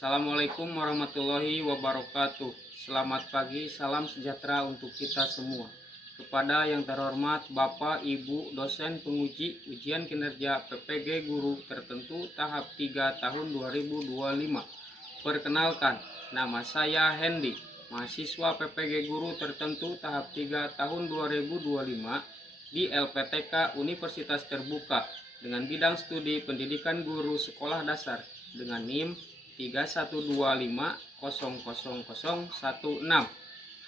Assalamualaikum warahmatullahi wabarakatuh. Selamat pagi, salam sejahtera untuk kita semua. Kepada yang terhormat Bapak, Ibu, dosen penguji ujian kinerja PPG Guru Tertentu tahap 3 tahun 2025. Perkenalkan, nama saya Hendy, mahasiswa PPG Guru Tertentu tahap 3 tahun 2025 di LPTK Universitas Terbuka dengan bidang studi pendidikan guru sekolah dasar dengan NIM 312500016.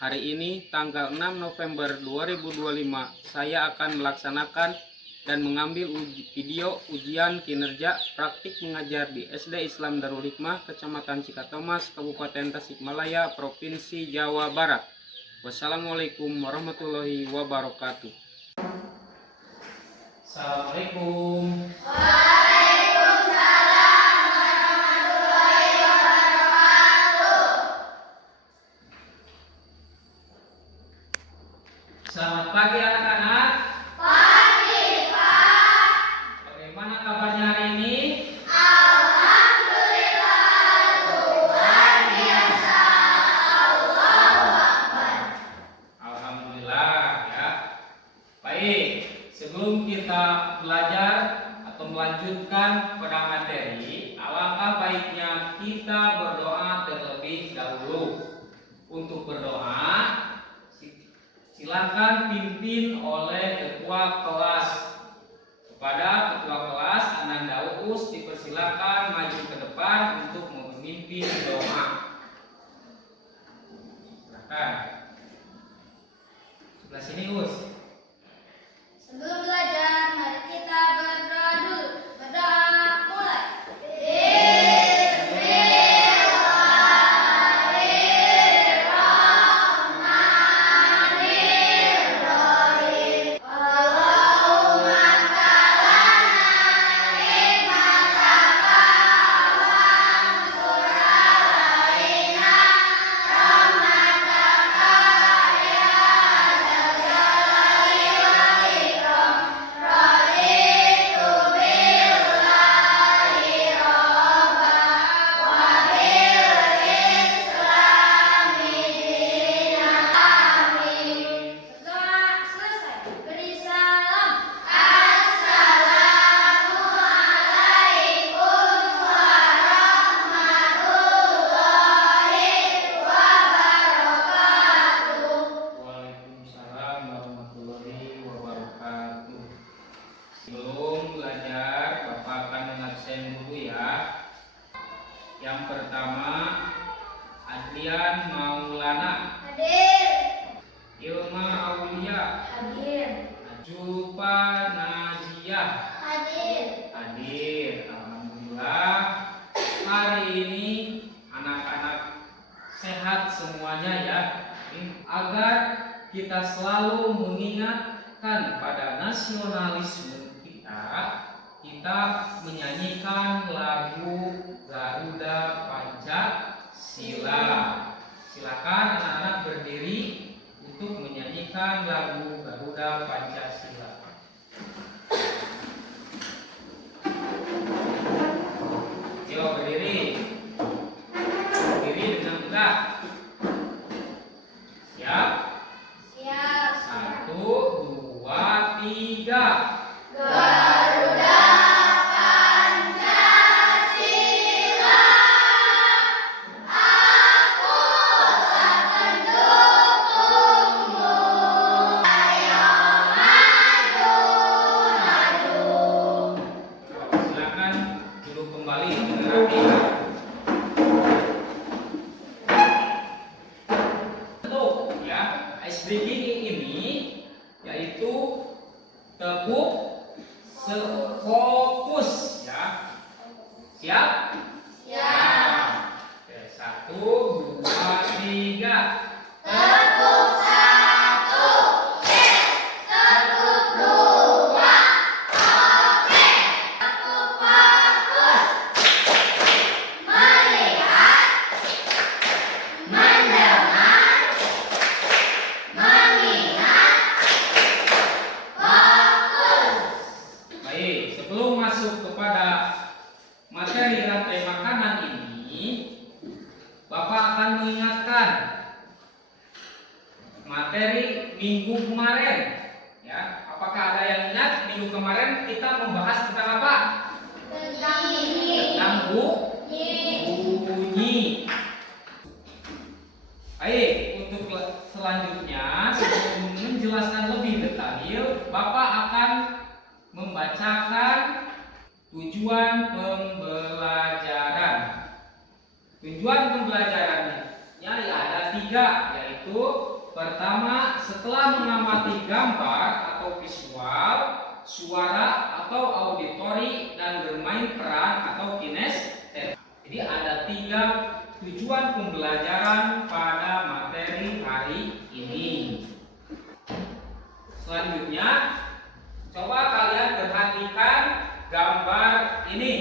Hari ini tanggal 6 November 2025 saya akan melaksanakan dan mengambil video ujian kinerja praktik mengajar di SD Islam Darul Hikmah Kecamatan Cikatomas Kabupaten Tasikmalaya Provinsi Jawa Barat. Wassalamualaikum warahmatullahi wabarakatuh. Assalamualaikum. Selamat pagi anak-anak. Pagi, Pak. Bagaimana kabarnya hari ini? Alhamdulillah, luar biasa. Allahu Akbar. Alhamdulillah ya. Baik, sebelum kita belajar atau melanjutkan pada materi, alangkah baiknya kita berdoa terlebih dahulu. Untuk berdoa, silakan pimpin oleh ketua kelas. Kepada ketua kelas Ananda Uus dipersilakan maju ke depan untuk memimpin doa. Silakan. Sebelah sini Us. Sebelum belajar, mari kita berdoa dulu. Berdoa mulai. Bismillahirrahmanirrahim. Allahumma kalana nikmataka wa ansur alaina rahmataka ya dzal jalali wal ikram. Raditu billahi robba wa bil islami dinan. Amin. Setelah selesai, beri salam. Assalamualaikum warahmatullahi wabarakatuh. Waalaikumsalam warahmatullahi wabarakatuh. Sebelum belajar, Bapak akan mengabsen dulu ya. Yang pertama, Adrian Maulana, Hadir. Ilma Aulia, Hadir. Jupa Najiah. Hadir. Hadir. Alhamdulillah. Hari ini anak-anak sehat semuanya ya. Agar kita selalu mengingatkan pada nasionalisme kita menyanyikan lagu Garuda Pancasila. Silakan anak-anak berdiri untuk menyanyikan lagu Garuda Pancasila. Ayo berdiri. Berdiri dengan tegak. Siap? Siap. 1, 2, 3. Garuda Pancasila, aku akan dukungmu. Ayo maju. Bapak akan mengingatkan materi minggu kemarin. Ya, apakah ada yang ingat minggu kemarin kita membahas tentang apa? Tentang ini. Tentang bunyi. Baik, untuk selanjutnya sebelum menjelaskan lebih detail, Bapak akan membacakan tujuan pembelajaran. Tujuan pembelajarannya ada 3, yaitu pertama, setelah mengamati gambar atau visual, suara atau auditori, dan bermain peran atau kinestetik. Jadi ada 3 tujuan pembelajaran pada materi hari ini. Selanjutnya, coba kalian perhatikan gambar ini.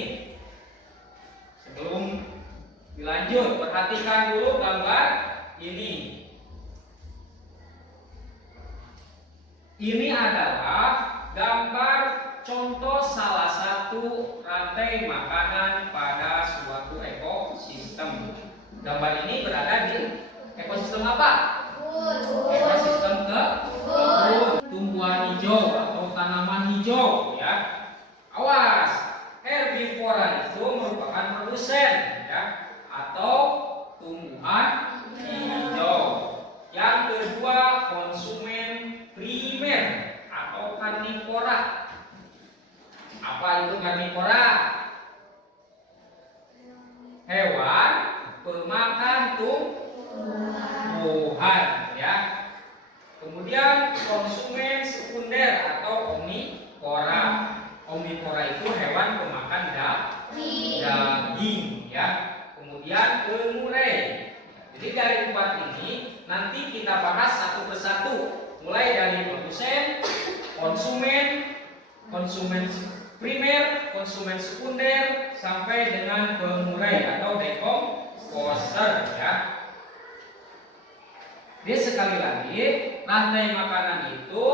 Sebelum dilanjut, perhatikan dulu gambar ini. Ini adalah gambar contoh salah satu rantai makanan pada suatu ekosistem. Gambar ini berada di ekosistem apa? Ekosistem kebun, tumbuhan hijau atau tanaman hijau, ya. Awas, herbivora itu merupakan produsen, ya, atau tumbuhan hijau. Yang kedua, konsumen primer atau karnivora. Apa itu karnivora? Hewan pemakan tumbuhan, ya. Kemudian konsumen sekunder atau omnivora. Omnivora itu hewan pemakan daging, ya. Kemudian pengurai. Jadi dari 4 ini nanti kita bahas satu persatu, mulai dari produsen, konsumen primer, konsumen sekunder, sampai dengan pengurai atau decomposer, ya. Jadi sekali lagi, rantai makanan itu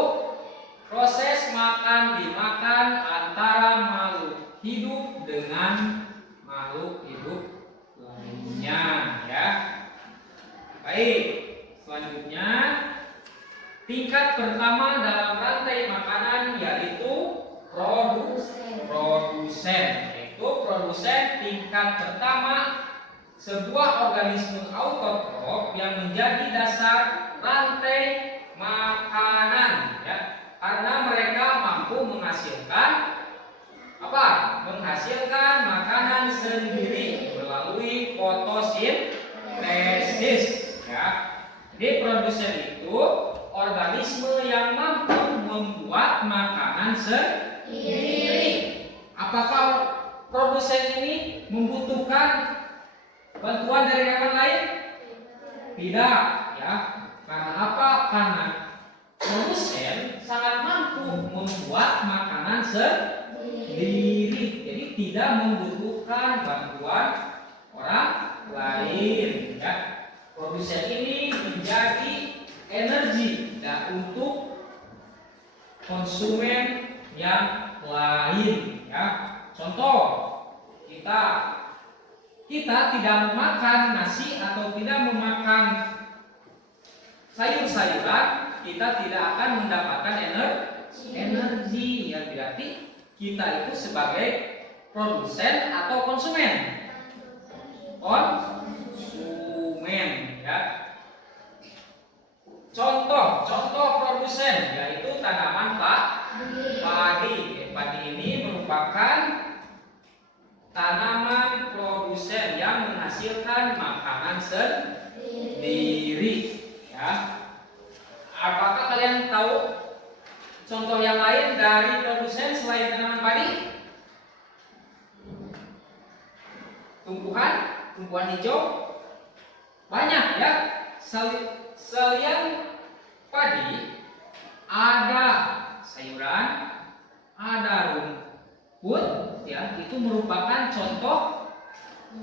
proses makan dimakan antara makhluk hidup dengan makhluk hidup lainnya, ya. Baik, selanjutnya tingkat pertama dalam rantai makanan yaitu produsen. Yaitu produsen tingkat pertama sebuah organisme autotrof yang menjadi dasar rantai makanan, ya. Karena mereka mampu menghasilkan apa? Menghasilkan makanan sendiri melalui fotosintesis, ya. Jadi produsen itu organisme yang mampu membuat makanan sendiri. Apakah produsen ini membutuhkan bantuan dari rekan lain? Tidak, ya. Karena apa? Karena produsen sangat mampu membuat makanan sendiri. Jadi tidak membutuhkan bantuan orang lain, ya. Produsen ini menjadi energi dan untuk konsumen yang lain, ya. Contoh, kita tidak memakan nasi atau tidak memakan sayur-sayuran, kita tidak akan mendapatkan energi, ya. Berarti kita itu sebagai produsen atau konsumen, ya. Contoh produsen yaitu tanaman padi. Padi ini merupakan tanaman produsen yang menghasilkan makanan sendiri, ya. Apakah kalian tahu contoh yang lain dari produsen selain tanaman padi? Tumbuhan hijau banyak, ya. Selain padi ada sayuran, ada rumput, ya. Itu merupakan contoh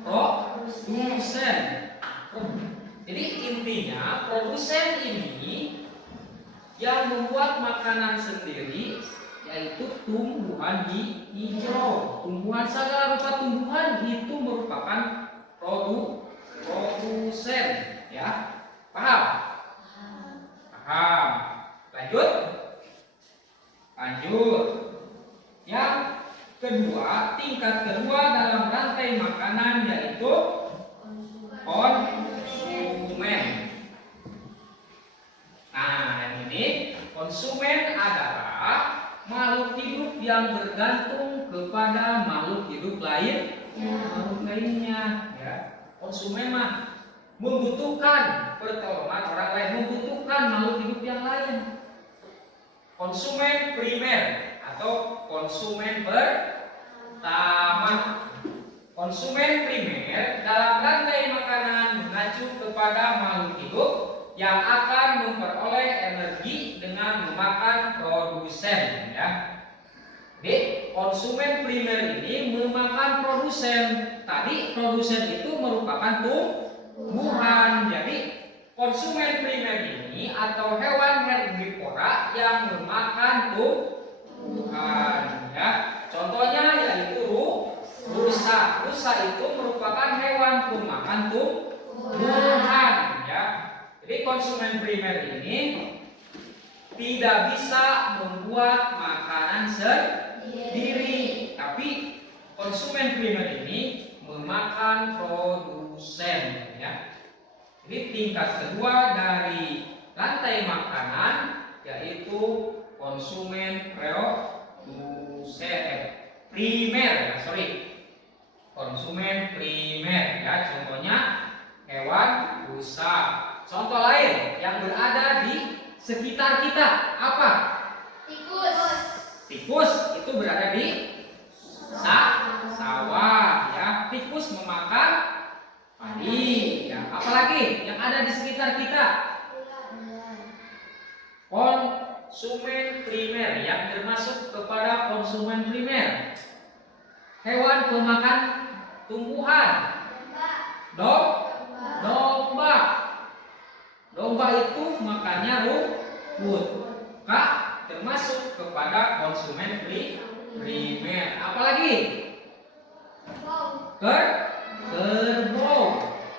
produsen. Jadi intinya produsen ini yang membuat makanan sendiri, yaitu tumbuhan hijau. Tumbuhan segala rupa tumbuhan itu merupakan produsen. bergantung kepada makhluk hidup lainnya, ya. Konsumen mah membutuhkan pertolongan orang lain, membutuhkan makhluk hidup yang lain. Konsumen primer atau konsumen pertama. Konsumen primer dalam rantai makanan mengacu kepada makhluk hidup yang akan memperoleh energi dengan memakan produsen, ya. Jadi konsumen primer ini memakan produsen. Tadi produsen itu merupakan tumbuhan. Jadi konsumen primer ini atau hewan herbivora yang memakan tumbuhan, ya. Contohnya yaitu rusa. Rusa itu merupakan hewan pemakan tumbuhan, ya. Jadi konsumen primer ini tidak bisa membuat makanan sendiri, tapi konsumen primer ini memakan produsen, ya. Jadi tingkat kedua dari rantai makanan yaitu konsumen primer, konsumen primer, ya. Contohnya hewan rusa. Contoh lain yang berada di sekitar kita apa? Tikus. Tikus itu berada di sawah, ya. Tikus memakan padi, ya. Apalagi yang ada di sekitar kita? Konsumen primer yang termasuk kepada konsumen primer. Hewan pemakan tumbuhan. Domba. Domba itu makannya rumput. Kak, termasuk kepada konsumen primer. Apalagi? Kerbau.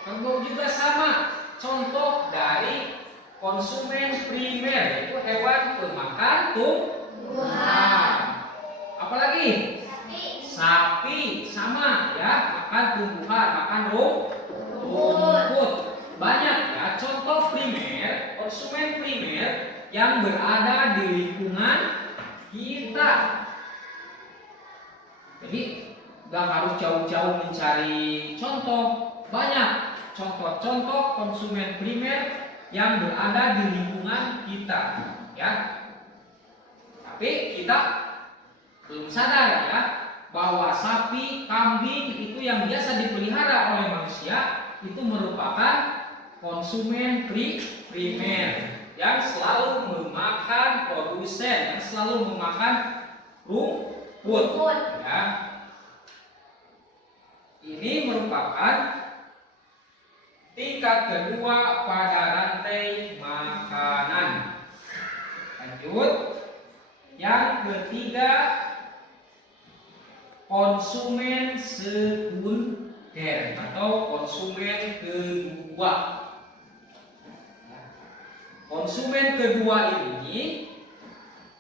Kerbau juga sama. Contoh dari konsumen primer itu hewan pemakan tumbuhan. Apalagi? Sapi sama, ya, makan tumbuhan, makan rumput. Banyak, ya, contoh primer, konsumen primer yang berada di lingkungan kita. Jadi gak harus jauh-jauh mencari contoh. Banyak contoh-contoh konsumen primer yang berada di lingkungan kita, ya. Tapi kita belum sadar, ya, bahwa sapi, kambing itu yang biasa dipelihara oleh manusia itu merupakan konsumen primer yang selalu memakan produsen, yang selalu memakan rumput, ya. Ini merupakan tingkat kedua pada rantai makanan. Lanjut, yang ketiga, konsumen sekunder atau konsumen kedua. Konsumen kedua ini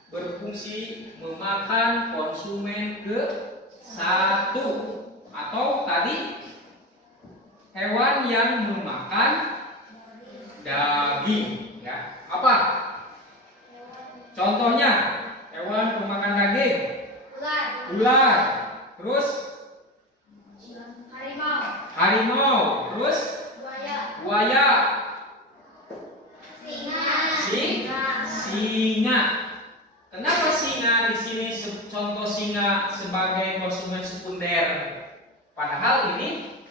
berfungsi memakan konsumen ke satu atau tadi hewan yang memakan daging, ya. Apa? Contohnya hewan pemakan daging. Ular. Terus harimau. Terus buaya. Singa. Kenapa singa di sini contoh singa sebagai konsumen sekunder? Padahal ini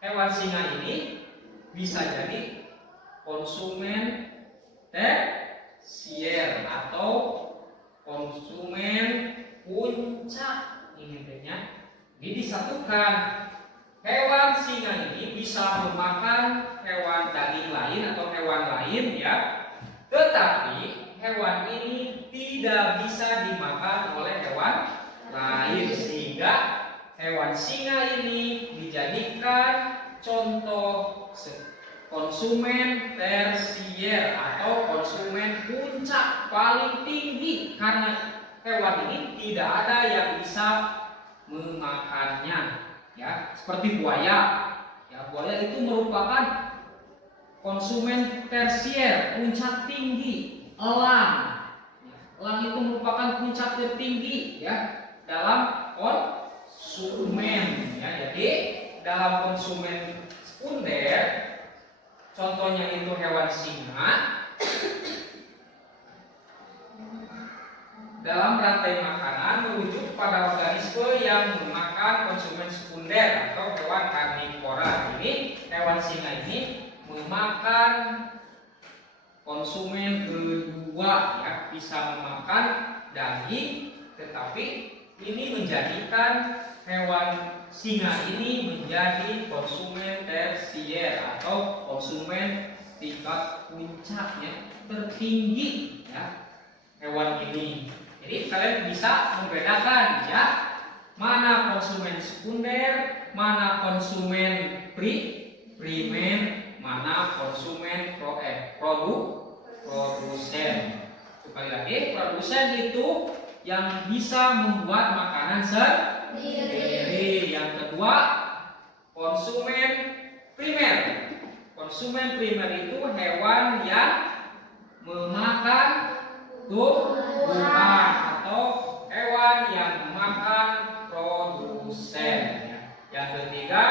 hewan singa ini bisa jadi konsumen tersier atau konsumen puncak. Intinya ini disatukan. Hewan singa ini bisa memakan hewan daging lain atau hewan lain, ya. Tetapi hewan ini tidak bisa dimakan oleh hewan lain, sehingga hewan singa ini dijadikan contoh konsumen tersier atau konsumen puncak paling tinggi, karena hewan ini tidak ada yang bisa memakannya, ya. Seperti buaya, ya. Buaya itu merupakan konsumen tersier, puncak tinggi. Elang itu merupakan puncak tertinggi, ya. dalam konsumen ya. Jadi dalam konsumen sekunder contohnya itu hewan singa. Dalam rantai makanan merujuk pada organisme yang memakan konsumen sekunder atau hewan karnivora. Ini hewan singa ini memakan konsumen kedua ya, bisa memakan daging, tetapi ini menjadikan hewan singa ini menjadi konsumen tersier atau konsumen tingkat puncaknya tertinggi ya hewan ini. Jadi kalian bisa membedakan ya mana konsumen sekunder, mana konsumen primer, mana konsumen produsen. Sekali lagi, produsen itu yang bisa membuat makanan sendiri. Yang kedua, konsumen primer. Konsumen primer itu hewan yang memakan tumbuhan atau hewan yang memakan produsen. Yang ketiga,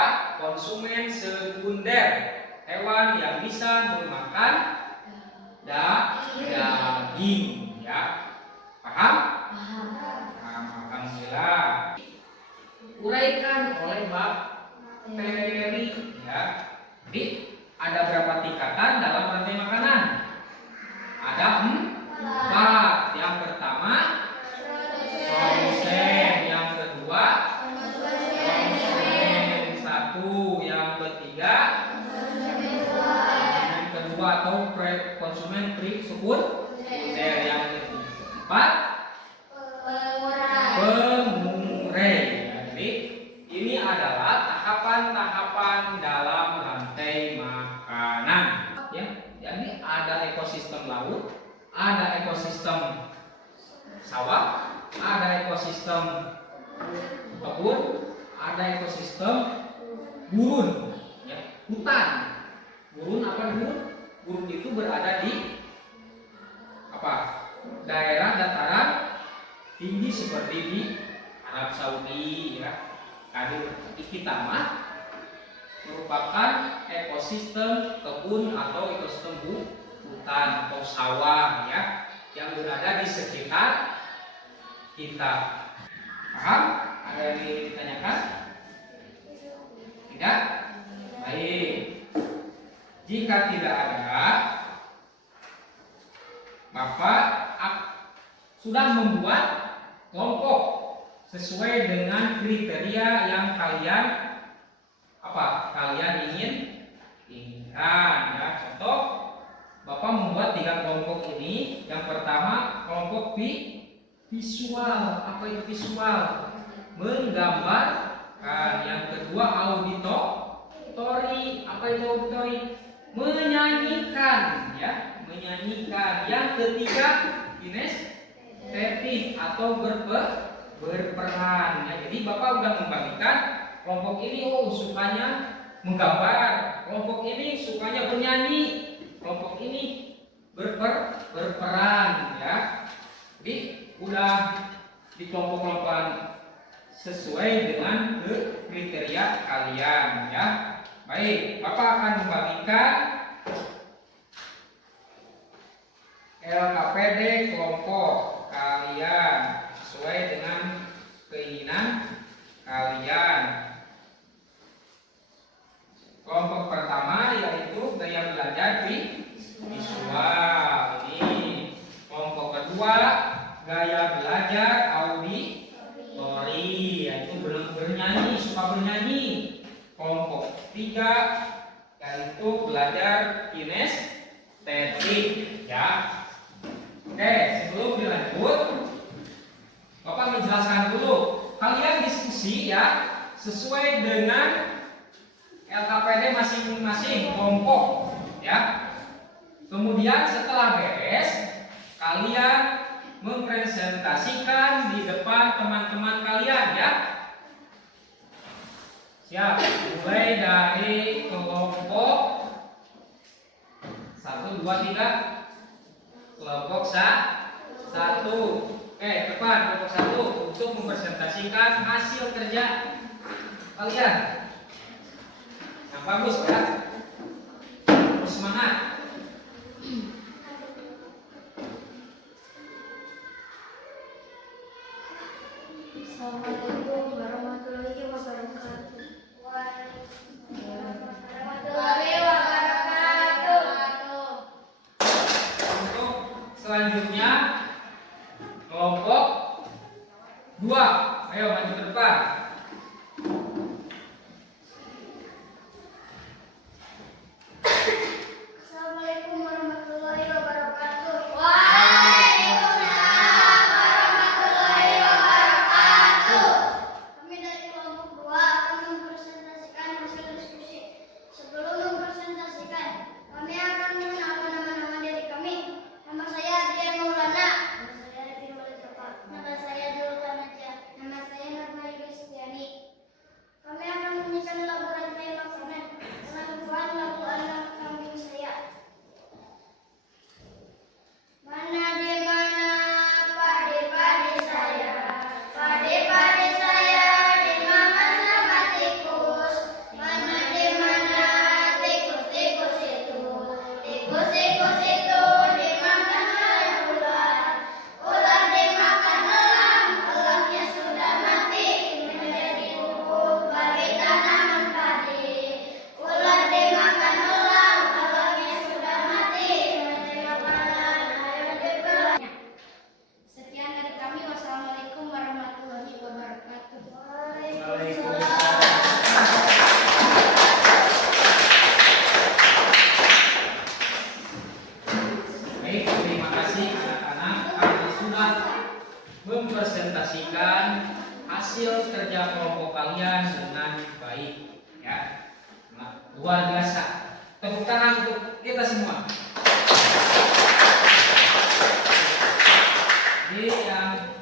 konsumen sekunder, hewan yang bisa memakan daging. Ya, paham? Alhamdulillah. Uraikan oleh bakteri. Ya, jadi ada berapa tingkatan dalam rantai makanan? Ada 4. Yang pertama produsen, yang kedua konsumen 1, yang ketiga konsumen kedua atau konsumen sekunder, yang keempat pengurai. Jadi ini adalah tahapan-tahapan dalam rantai makanan. Ya, jadi ada ekosistem laut, ada ekosistem sawah, ada ekosistem kebun, ada ekosistem gurun, ya, hutan. Gurun apa gurun? Gurun itu berada di daerah dataran tinggi seperti di Arab Saudi, ya. Kita merupakan ekosistem kebun atau ekosistem hutan atau sawah ya yang berada di sekitar kita. Paham? Ada yang ditanyakan? Tidak? Baik. Jika tidak ada, Bapak sudah membuat kelompok sesuai dengan kriteria yang kalian inginkan ya. Contoh, Bapak membuat 3 kelompok ini. Yang pertama kelompok visual. Apa itu visual? Menggambarkan. Yang kedua auditori. Apa itu auditori? Menyanyikan ya, menyanyikan. Yang ketiga kinestetik atau berperan ya. Jadi Bapak sudah membagikan kelompok ini sukanya menggambar, kelompok ini sukanya bernyanyi, kelompok ini berperan ya. Jadi udah dikelompok-kelompokkan sesuai dengan kriteria kalian ya. Baik, Bapak akan membagikan LKPD kelompok kalian sesuai dengan keinginan kalian. Kelompok pertama yaitu gaya belajar visual ini. Kelompok kedua gaya belajar auditori, yaitu bernyanyi, suka bernyanyi. Kelompok ketiga yaitu belajar kinestetik ya. Oke, sebelum dilanjut, Bapak menjelaskan dulu. Kalian diskusi ya sesuai dengan LKPD masing-masing kelompok ya. Kemudian setelah beres, kalian mempresentasikan di depan teman-teman kalian ya. Siap, mulai dari kelompok 1, 2, 3. Kelompok 1. Oke, depan kelompok 1 untuk mempresentasikan presentasikan hasil kerja kalian yang bagus ya. Terus semangat. Assalamualaikum warahmatullahi wabarakatuh. Warahmatullahi wabarakatuh. Untuk selanjutnya kelompok 2. Ayo maju ke depan. Assalamualaikum warahmatullahi wabarakatuh. Waalaikumsalam warahmatullahi wabarakatuh. Kami dari kelompok 2 akan mempresentasikan hasil diskusi. Sebelum mempresentasikan, kami akan mengenalkan nama-nama diri kami. Nama saya Dian Maulana. Nama saya Firman Jaka. Nama saya Julkan Naja. Nama saya Nurma Yustiani. Kami akan menyanyikan lagu rantai makanan. Dengan Tuhan lagu anak kambing saya. Mana di mana pade-pade saya, pade-pade saya dimakan sama tikus. Mana di mana tikus-tikus itu, tikus-tikus itu dimakan oleh ular. Ular dimakan elang, elangnya sudah mati menjadi bubuk bagi tanaman padi. Ular dimakan elang, elangnya sudah mati menjadi makanan air dibelah. Sekian dari kami. Wassalamualaikum warahmatullahi wabarakatuh. Baik, terima kasih anak-anak kami sudah mempresentasikan hasil kerja kelompok kalian dengan baik ya. Nah, luar biasa. Tepuk tangan untuk kita semua. Jadi yang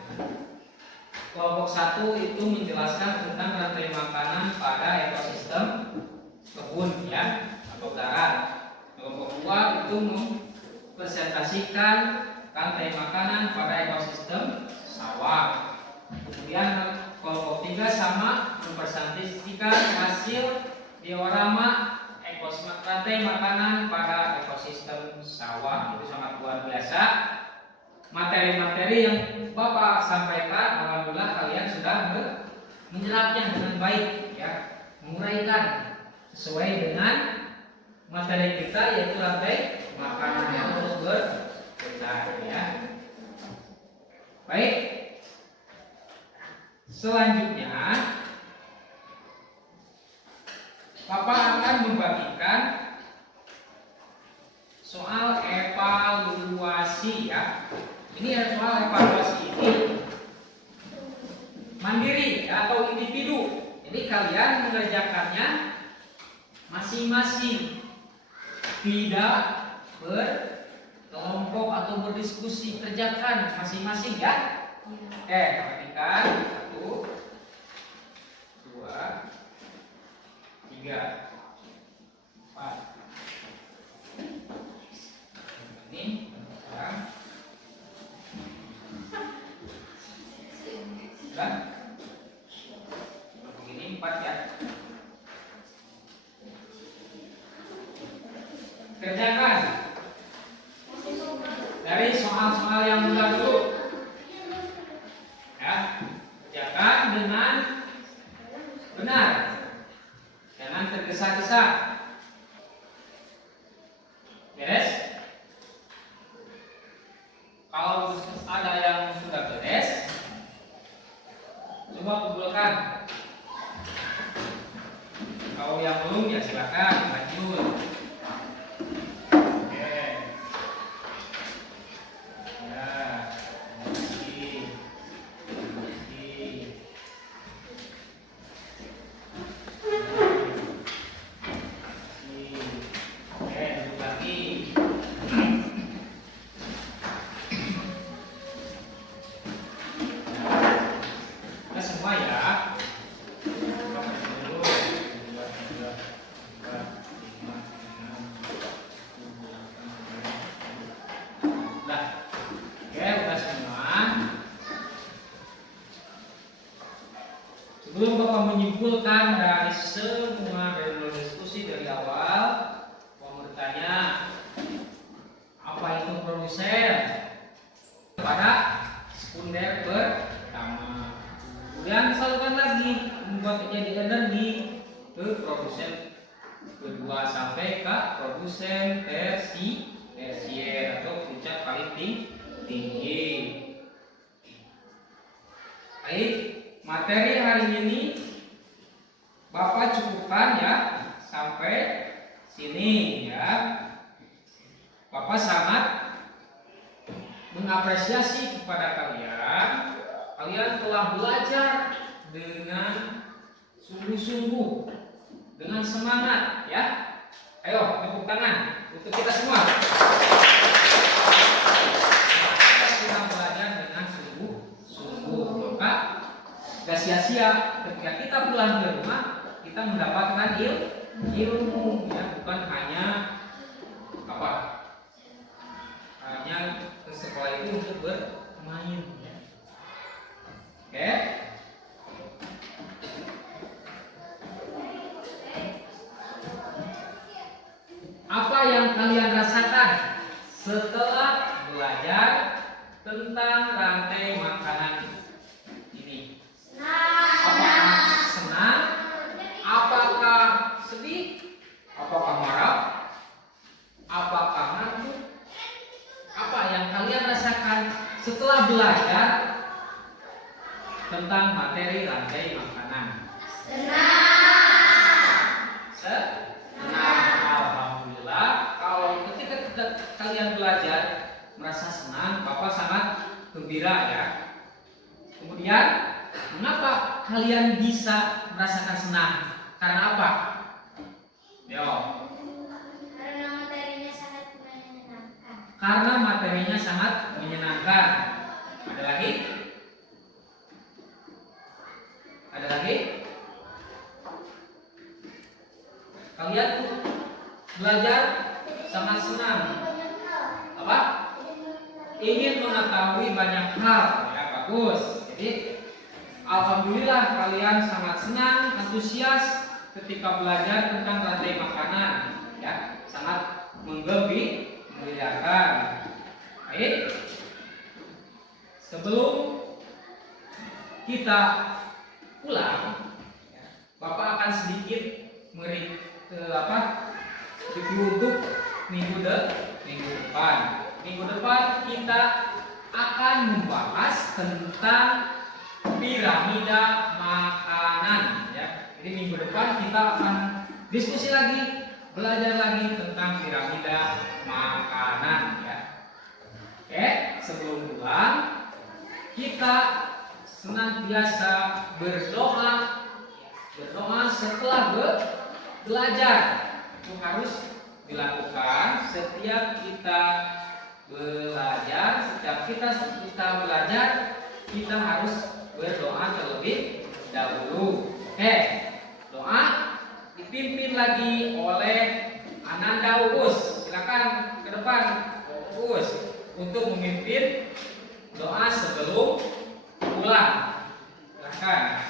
kelompok 1 itu menjelaskan tentang rantai makanan pada ekosistem kebun ya atau darat. Kelompok 2 itu mempresentasikan rantai makanan pada ekosistem sawah. Kemudian kelompok 3 sama mempresentasikan hasil diorama rantai makanan pada ekosistem sawah. Itu sangat luar biasa. Materi-materi yang Bapak sampaikan, alhamdulillah kalian sudah menjelasnya dengan baik ya, menguraikan sesuai dengan materi kita yaitu rantai makanan yang terus berputar ya. Baik. Selanjutnya Bapak akan membagikan soal evaluasi ya. Ini soal evaluasi ini mandiri atau individu. Jadi kalian mengerjakannya masing-masing, tidak berkelompok atau berdiskusi. Kerjakan masing-masing ya. Perhatikan 1, 2, 3, 4. Ini sekarang begini 4 ya. Kerjakan dari soal-soal yang mudah dulu ya. Kerjakan dengan benar, jangan tergesa-gesa. Beres? Kalau ada yang sudah beres, coba kumpulkan. Kalau yang belum ya silakan lanjut. Oke. Ya. kita produsen tersier atau puncak paling tinggi. Baik, materi hari ini Bapak cukupkan ya sampai sini ya. Bapak sangat mengapresiasi kepada kalian. Kalian telah belajar dengan sungguh-sungguh, dengan semangat ya. Ayo tepuk tangan untuk kita semua. Kita sudah belajar dengan sungguh-sungguh, maka gak sia-sia ketika kita pulang ke rumah kita mendapatkan ilmu ya, bukan hanya ke sekolah itu untuk bermain ya. Oke. Apa yang kalian rasakan setelah belajar tentang rantai makanan ini? Apakah senang? Apakah sedih? Apakah marah? Apakah ngantuk? Apa yang kalian rasakan setelah belajar tentang materi rantai makanan? Senang. Alhamdulillah. Kalau ketika kalian belajar merasa senang, Bapak sangat gembira ya. Kemudian, mengapa kalian bisa merasakan senang? Karena apa? Yo. Karena materinya sangat menyenangkan. Ada lagi? Ada lagi? Kalian tuh belajar sangat senang. Apa? Ingin mengetahui banyak hal. Ya, bagus. Jadi, alhamdulillah kalian sangat senang, antusias ketika belajar tentang rantai makanan. Ya, sangat menggembirakan. Baik. Sebelum kita pulang, Bapak akan sedikit review untuk minggu depan. Minggu depan kita akan membahas tentang piramida makanan. Ya. Jadi minggu depan kita akan diskusi lagi, belajar lagi tentang piramida makanan ya. Oke, sebelum pulang kita senantiasa berdoa setelah belajar. Itu harus dilakukan setiap kita belajar. Setiap kita belajar, kita harus berdoa terlebih dahulu. Oke, doa dipimpin lagi oleh Ananda Uus. Silakan ke depan Uus untuk memimpin doa sebelum pulang. Silakan.